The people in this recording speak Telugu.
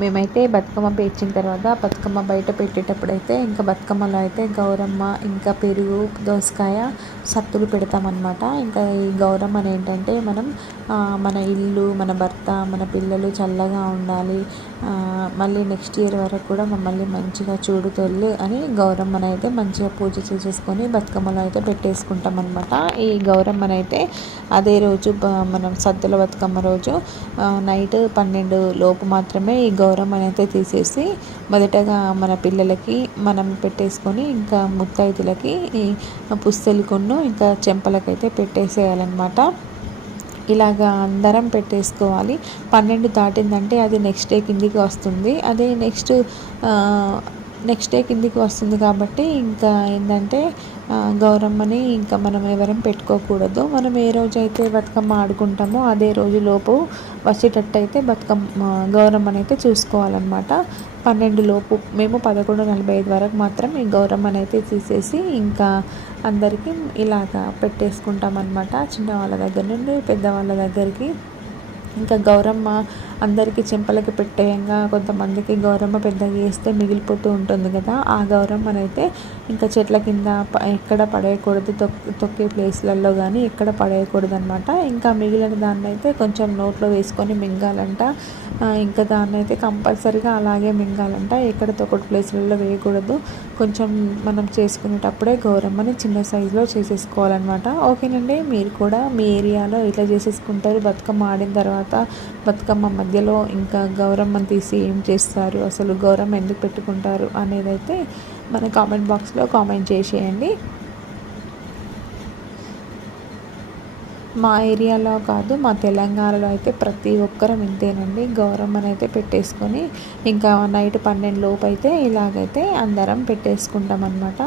మేమైతే బతుకమ్మ పేర్చిన తర్వాత బతుకమ్మ బయట పెట్టేటప్పుడు అయితే ఇంకా బతుకమ్మలో అయితే గౌరమ్మ ఇంకా పెరుగు దోసకాయ సత్తులు పెడతామన్నమాట. ఇంకా ఈ గౌరమ్మ ఏంటంటే మనం మన ఇల్లు మన భర్త మన పిల్లలు చల్లగా ఉండాలి. మళ్ళీ నెక్స్ట్ ఇయర్ వరకు కూడా మమ్మల్ని మంచిగా చూడు తల్లి అని గౌరమ్మను అయితే మంచిగా పూజ చేసేసుకొని బతుకమ్మలో అయితే పెట్టేసుకుంటాం అనమాట ఈ గౌరమ్మను అయితే అదే రోజు మనం సద్దుల బతుకమ్మ రోజు నైట్ పన్నెండు లోపు మాత్రమే ఈ గౌరవం అయితే తీసేసి మొదటగా మన పిల్లలకి మనం పెట్టేసుకొని ఇంకా ముత్తైదులకి ఈ పుస్తెలకును ఇంకా చెంపలకైతే పెట్టేసేయాలన్నమాట. ఇలాగా అందరం పెట్టేసుకోవాలి. పన్నెండు దాటిందంటే అది నెక్స్ట్ డే కిందికి వస్తుంది. అదే నెక్స్ట్ నెక్స్ట్ డే కిందికి వస్తుంది కాబట్టి ఇంకా ఏంటంటే గౌరమ్మని ఇంకా మనం ఎవరం పెట్టుకోకూడదు. మనం ఏ రోజు అయితే బతుకమ్మ ఆడుకుంటామో అదే రోజు లోపు వచ్చేటట్టు అయితే బతుకమ్మ గౌరమ్మని అయితే చూసుకోవాలన్నమాట. పన్నెండు లోపు మేము పదకొండు నలభై ఐదు వరకు మాత్రం ఈ గౌరమ్మని అయితే తీసేసి ఇంకా అందరికీ ఇలాగా పెట్టేసుకుంటాం అనమాట దగ్గర నుండి పెద్దవాళ్ళ దగ్గరికి. ఇంకా గౌరమ్మ అందరికీ చెంపలకి పెట్టేయంగా కొంతమందికి గౌరమ్మ పెద్దగా వేస్తే మిగిలిపోతూ ఉంటుంది కదా. ఆ గౌరమ్మనైతే ఇంకా చెట్ల కింద ఎక్కడ పడేయకూడదు తొక్కే ప్లేస్లలో కానీ ఎక్కడ పడేయకూడదు అనమాట ఇంకా మిగిలిన దాన్ని అయితే కొంచెం నోట్లో వేసుకొని మింగాలంట. ఇంకా దాన్ని అయితే కంపల్సరీగా అలాగే మింగాలంట. ఎక్కడ తొక్కటి ప్లేస్లలో వేయకూడదు. కొంచెం మనం చేసుకునేటప్పుడే గౌరమ్మని చిన్న సైజులో చేసేసుకోవాలన్నమాట. ఓకేనండి? మీరు కూడా మీ ఏరియాలో ఇట్లా చేసేసుకుంటారు. బతుకమ్మ ఆడిన తర్వాత బతుకమ్మ మధ్యలో ఇంకా గౌరమ్మని తీసి ఏం చేస్తారు? అసలు గౌరమ్మ ఎందుకు పెట్టుకుంటారు? అనేది అయితే మన కామెంట్ బాక్స్లో కామెంట్ చేసేయండి. మా ఏరియాలో కాదు మా తెలంగాణలో అయితే ప్రతి ఒక్కరం ఇంతేనండి. గౌరమ్మని అయితే పెట్టేసుకొని ఇంకా నైట్ పన్నెండు లోపు అయితే ఇలాగైతే అందరం పెట్టేసుకుంటాం అనమాట